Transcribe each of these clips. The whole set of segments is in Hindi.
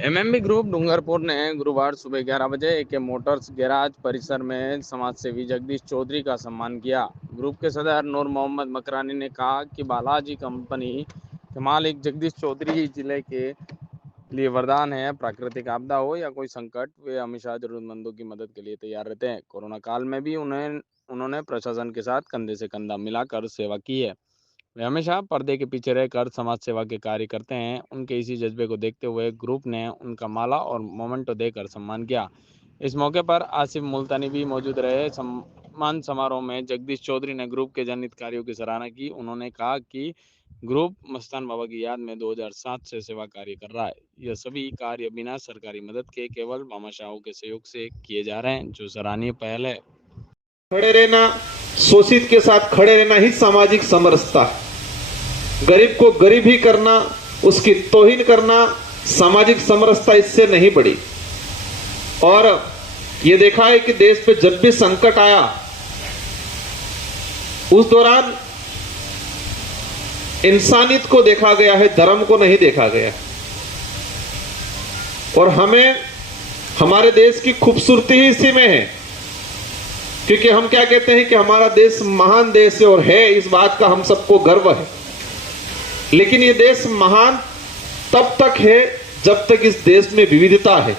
एमएमबी ग्रुप डूंगरपुर ने गुरुवार सुबह 11 बजे एके मोटर्स गैराज परिसर में समाजसेवी जगदीश चौधरी का सम्मान किया। ग्रुप के सदर नूर मोहम्मद मकरानी ने कहा कि बालाजी कंपनी के मालिक जगदीश चौधरी जिले के लिए वरदान है। प्राकृतिक आपदा हो या कोई संकट, वे हमेशा जरूरतमंदों की मदद के लिए तैयार रहते हैं। कोरोना काल में भी उन्होंने प्रशासन के साथ कंधे से कंधा मिलाकर सेवा की है। वे हमेशा पर्दे के पीछे रहकर समाज सेवा के कार्य करते हैं। उनके इसी जज्बे को देखते हुए ग्रुप ने उनका माला और मोमेंटो देकर सम्मान किया। इस मौके पर आसिफ मुल्तानी भी मौजूद रहे। सम्मान समारोह में जगदीश चौधरी ने ग्रुप के जनहित कार्यों की सराहना की। उन्होंने कहा कि ग्रुप मस्तान बाबा की याद में 2007 से सेवा कार्य कर रहा है। यह सभी कार्य बिना सरकारी मदद के केवल भामाशाहों के सहयोग से किए जा रहे हैं, जो सराहनीय पहल है। खड़े रहना, शोषित के साथ खड़े रहना ही सामाजिक समरसता। गरीब को गरीब ही करना, उसकी तौहीन करना सामाजिक समरसता इससे नहीं बढ़ी। और ये देखा है कि देश पे जब भी संकट आया उस दौरान इंसानियत को देखा गया है, धर्म को नहीं देखा गया। और हमें हमारे देश की खूबसूरती ही इसी में है, क्योंकि हम क्या कहते हैं कि हमारा देश महान देश है, और है, इस बात का हम सबको गर्व है। लेकिन ये देश महान तब तक है जब तक इस देश में विविधता है,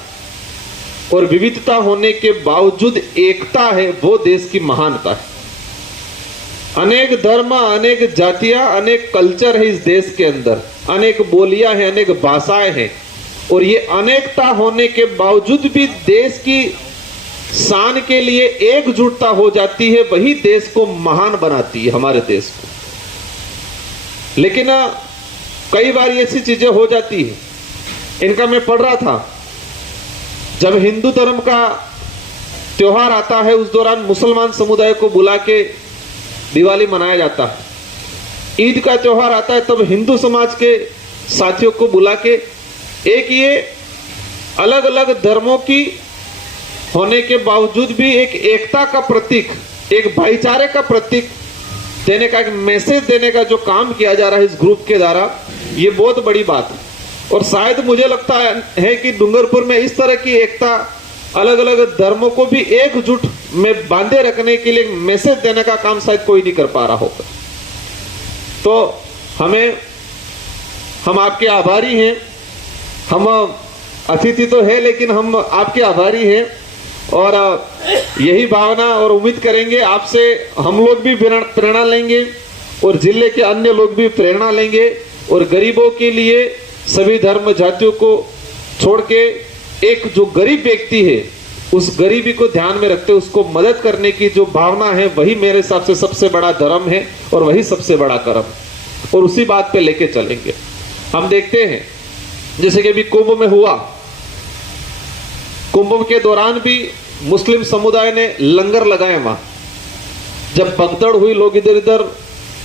और विविधता होने के बावजूद एकता है, वो देश की महानता है। अनेक धर्म, अनेक जातियां, अनेक कल्चर है इस देश के अंदर, अनेक बोलियां हैं, अनेक भाषाएं हैं, और ये अनेकता होने के बावजूद भी देश की शान के लिए एकजुटता हो जाती है, वही देश को महान बनाती है, हमारे देश को। लेकिन कई बार ऐसी चीजें हो जाती है, इनका मैं पढ़ रहा था, जब हिंदू धर्म का त्योहार आता है उस दौरान मुसलमान समुदाय को बुला के दिवाली मनाया जाता है। ईद का त्योहार आता है तब हिंदू समाज के साथियों को बुला के एक ये अलग अलग धर्मों की होने के बावजूद भी एक एकता का प्रतीक, एक भाईचारे का प्रतीक देने का, एक मैसेज देने का जो काम किया जा रहा है इस ग्रुप के द्वारा, ये बहुत बड़ी बात है। और शायद मुझे लगता है कि डूंगरपुर में इस तरह की एकता, अलग अलग धर्मों को भी एकजुट में बांधे रखने के लिए मैसेज देने का काम शायद कोई नहीं कर पा रहा होगा। तो हम आपके आभारी हैं। हम अतिथि तो है लेकिन हम आपके आभारी हैं, और यही भावना और उम्मीद करेंगे आपसे हम लोग भी प्रेरणा लेंगे, और जिले के अन्य लोग भी प्रेरणा लेंगे, और गरीबों के लिए सभी धर्म जातियों को छोड़ के एक जो गरीब व्यक्ति है उस गरीबी को ध्यान में रखते उसको मदद करने की जो भावना है, वही मेरे हिसाब से सबसे बड़ा धर्म है और वही सबसे बड़ा कर्म, और उसी बात पे लेके चलेंगे। हम देखते हैं जैसे कि अभी कुंभ में हुआ, कुंभ के दौरान भी मुस्लिम समुदाय ने लंगर लगाए वहां। जब भगदड़ हुई, लोग इधर इधर,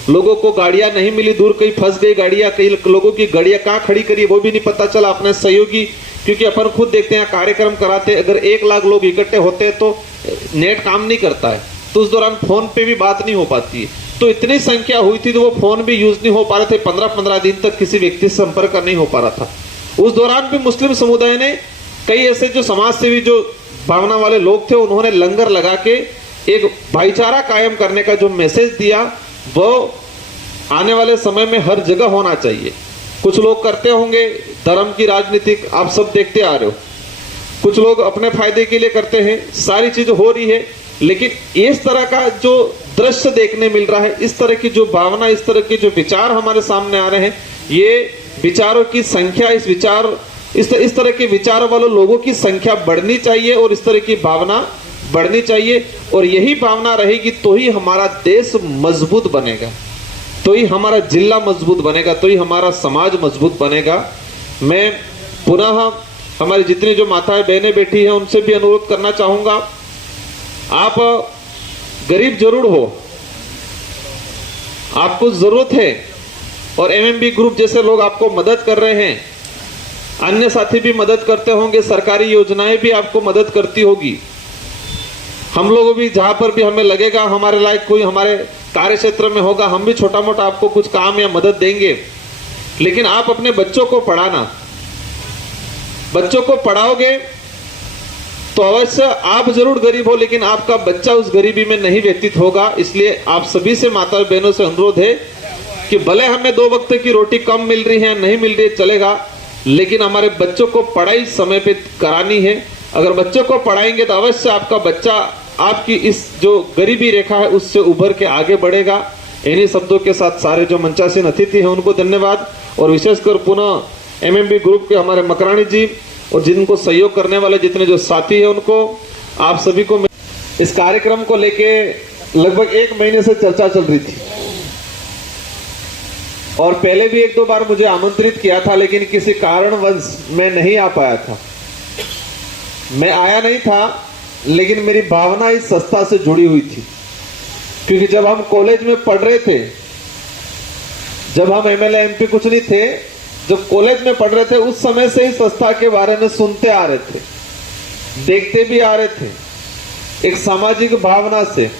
लोगों को गाड़ियां नहीं मिली, दूर कहीं फंस गई गाड़ियां, कई लोगों की गाड़ियां कहां खड़ी करी वो भी नहीं पता चला। अपने सहयोगी, क्योंकि अपन खुद देखते हैं कार्यक्रम कराते, अगर 1 लाख लोग इकट्ठे होते हैं तो नेट काम नहीं करता है, तो उस दौरान फोन पे भी बात नहीं हो पाती है। तो इतनी संख्या हुई थी तो वो फोन भी यूज नहीं हो पा रहे थे, 15-15 दिन तक किसी व्यक्ति से संपर्क नहीं हो पा रहा था। उस दौरान भी मुस्लिम समुदाय ने, कई ऐसे जो समाज सेवी, जो भावना वाले लोग थे, उन्होंने लंगर लगा के एक भाईचारा कायम करने का जो मैसेज दिया, वो आने वाले समय में हर जगह होना चाहिए। कुछ लोग करते होंगे धर्म की राजनीति, आप सब देखते आ रहे हो, कुछ लोग अपने फायदे के लिए करते हैं, सारी चीज हो रही है, लेकिन इस तरह का जो दृश्य देखने मिल रहा है, इस तरह की जो भावना, इस तरह के जो विचार हमारे सामने आ रहे हैं, ये विचारों की संख्या, इस तरह के विचारों वालों लोगों की संख्या बढ़नी चाहिए, और इस तरह की भावना बढ़नी चाहिए। और यही भावना रहेगी तो ही हमारा देश मजबूत बनेगा, तो ही हमारा जिला मजबूत बनेगा, तो ही हमारा समाज मजबूत बनेगा। मैं पुनः हमारी जितनी जो माताएं बहनें बैठी हैं उनसे भी अनुरोध करना चाहूंगा, आप गरीब जरूर हो, आपको जरूरत है, और एमएमबी ग्रुप जैसे लोग आपको मदद कर रहे हैं, अन्य साथी भी मदद करते होंगे, सरकारी योजनाएं भी आपको मदद करती होगी। हम लोग भी जहां पर भी हमें लगेगा हमारे लायक कोई हमारे कार्य क्षेत्र में होगा, हम भी छोटा मोटा आपको कुछ काम या मदद देंगे। लेकिन आप अपने बच्चों को पढ़ाना, बच्चों को पढ़ाओगे तो अवश्य आप जरूर गरीब हो, लेकिन आपका बच्चा उस गरीबी में नहीं व्यतीत होगा। इसलिए आप सभी से माता बहनों से अनुरोध है कि भले हमें 2 वक्त की रोटी कम मिल रही है, नहीं मिल रही है, चलेगा, लेकिन हमारे बच्चों को पढ़ाई समय पे करानी है। अगर बच्चों को पढ़ाएंगे तो अवश्य आपका बच्चा आपकी इस जो गरीबी रेखा है उससे उभर के आगे बढ़ेगा। इन्हीं शब्दों के साथ सारे जो मंचासीन अतिथि हैं उनको धन्यवाद, और विशेषकर पुनः एमएमबी ग्रुप के हमारे मकरानी जी और जिनको सहयोग करने वाले जितने जो साथी हैं उनको, आप सभी को। इस कार्यक्रम को लेके लगभग 1 महीने से चर्चा चल रही थी और पहले भी 1-2 बार मुझे आमंत्रित किया था, लेकिन किसी कारणवश मैं नहीं आ पाया था। मैं आया नहीं था, लेकिन मेरी भावना इस संस्था से जुड़ी हुई थी, क्योंकि जब हम कॉलेज में पढ़ रहे थे, जब हम एमएलए एमपी कुछ नहीं थे, जब कॉलेज में पढ़ रहे थे, उस समय से ही संस्था के बारे में सुनते आ रहे थे, देखते भी आ रहे थे, एक सामाजिक भावना से।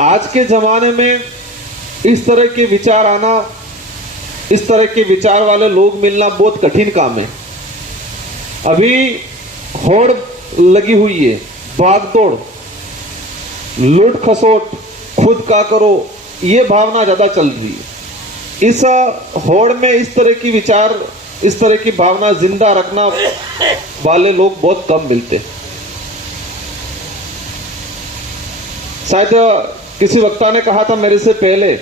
आज के जमाने में इस तरह के विचार आना, इस तरह के विचार वाले लोग मिलना बहुत कठिन काम है। अभी होड़ लगी हुई है, भागदौड़, लूट खसोट, खुद का करो, ये भावना ज्यादा चल रही है। इस होड़ में इस तरह की विचार, इस तरह की भावना जिंदा रखना वाले लोग बहुत कम मिलते। शायद किसी वक्ता ने कहा था मेरे से पहले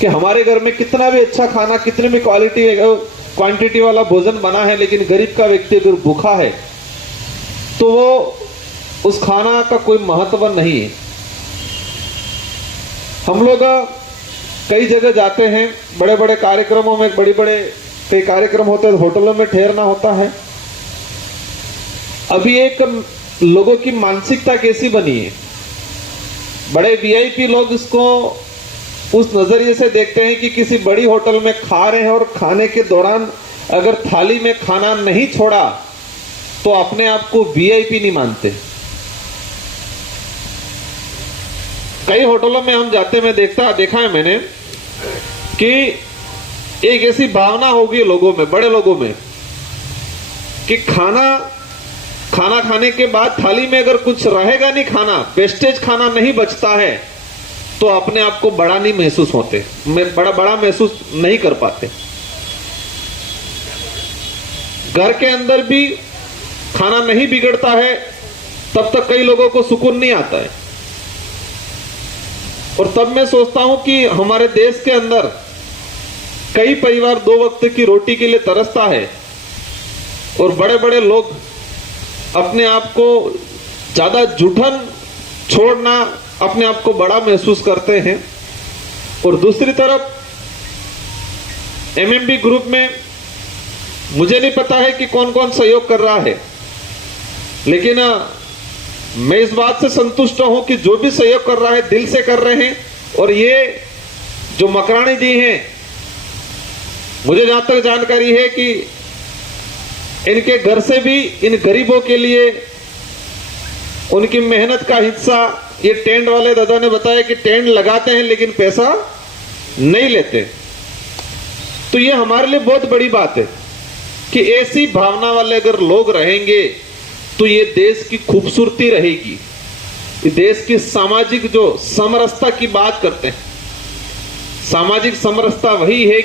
कि हमारे घर में कितना भी अच्छा खाना, कितनी भी क्वांटिटी वाला भोजन बना है, लेकिन गरीब का व्यक्ति अगर भूखा है तो वो उस खाना का कोई महत्व नहीं है। हम लोग कई जगह जाते हैं, बड़े बड़े कार्यक्रमों में, कई कार्यक्रम होते हैं, होटलों में ठहरना होता है। अभी एक लोगों की मानसिकता कैसी बनी है, बड़े वीआईपी लोग इसको उस नजरिए से देखते हैं कि किसी बड़ी होटल में खा रहे हैं और खाने के दौरान अगर थाली में खाना नहीं छोड़ा तो अपने आप को वीआईपी नहीं मानते। कई होटलों में हम जाते में देखा है मैंने कि एक ऐसी भावना होगी लोगों में, बड़े लोगों में, कि खाना खाने के बाद थाली में अगर कुछ रहेगा नहीं, खाना वेस्टेज खाना नहीं बचता है, तो अपने आप को बड़ा नहीं महसूस होते, बड़ा महसूस नहीं कर पाते। घर के अंदर भी खाना नहीं बिगड़ता है तब तक कई लोगों को सुकून नहीं आता है। और तब मैं सोचता हूं कि हमारे देश के अंदर कई परिवार 2 वक्त की रोटी के लिए तरसता है और बड़े बड़े लोग अपने आप को ज्यादा जुठन छोड़ना, अपने आप को बड़ा महसूस करते हैं। और दूसरी तरफ एमएमबी ग्रुप में मुझे नहीं पता है कि कौन कौन सहयोग कर रहा है, लेकिन मैं इस बात से संतुष्ट हूं कि जो भी सहयोग कर रहा है दिल से कर रहे हैं। और ये जो मकरानी जी हैं, मुझे जहां तक जानकारी है कि इनके घर से भी इन गरीबों के लिए उनकी मेहनत का हिस्सा, ये टेंट वाले दादा ने बताया कि टेंट लगाते हैं लेकिन पैसा नहीं लेते। तो ये हमारे लिए बहुत बड़ी बात है कि ऐसी भावना वाले अगर लोग रहेंगे तो ये देश की खूबसूरती रहेगी। ये देश की सामाजिक जो समरसता की बात करते हैं, सामाजिक समरसता वही है